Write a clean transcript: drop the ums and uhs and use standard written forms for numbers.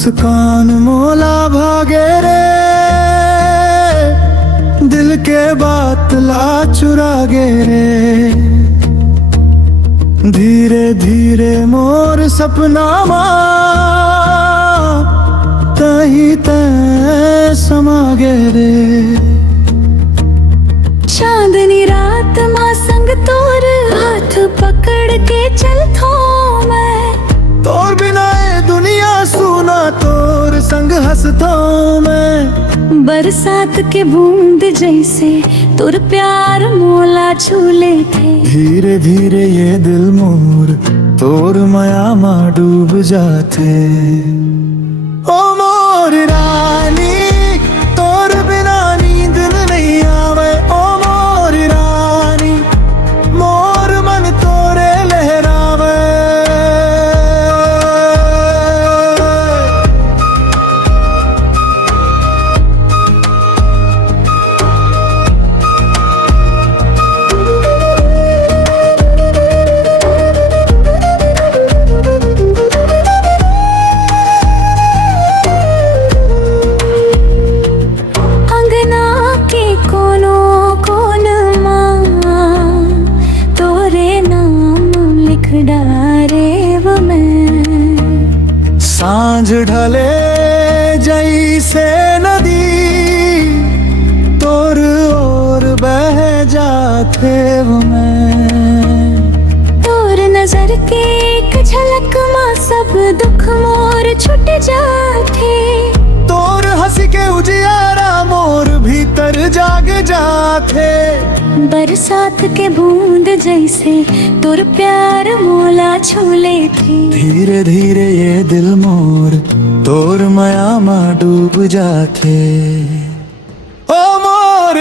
मुस्कान मोला भागे रे, दिल के बात ला चुरा गे रे। धीरे धीरे मोर सपना मा तही तै समा गे रे। चांदनी रात मां संग तोर हाथ पकड़ के चल थो मैं। तोर बिना ये दुनिया सुना, तोर संग हंसता मैं। बरसात के बूंद जैसे तोर प्यार मोला छूले थे। धीरे धीरे ये दिल मोर तोर माया मा डूब जाते। ओ मोर रानी तोर बिना नींद नहीं आवे। ओ मोर रानी मोर मन तोरे लहरावे। सांझ ढले जैसे नदी तोर और बह जाते वो मैं। तोर नजर के एक झलक मां सब दुख मोर छुट जाते। तोर हंसी के उजियारा मोर भीतर जाग जाते। बरसात के बूंद जैसे तोर प्यार मोला छूले थे। धीरे धीरे ये दिल मोर तोर माया मा डूब जाते। ओ मोर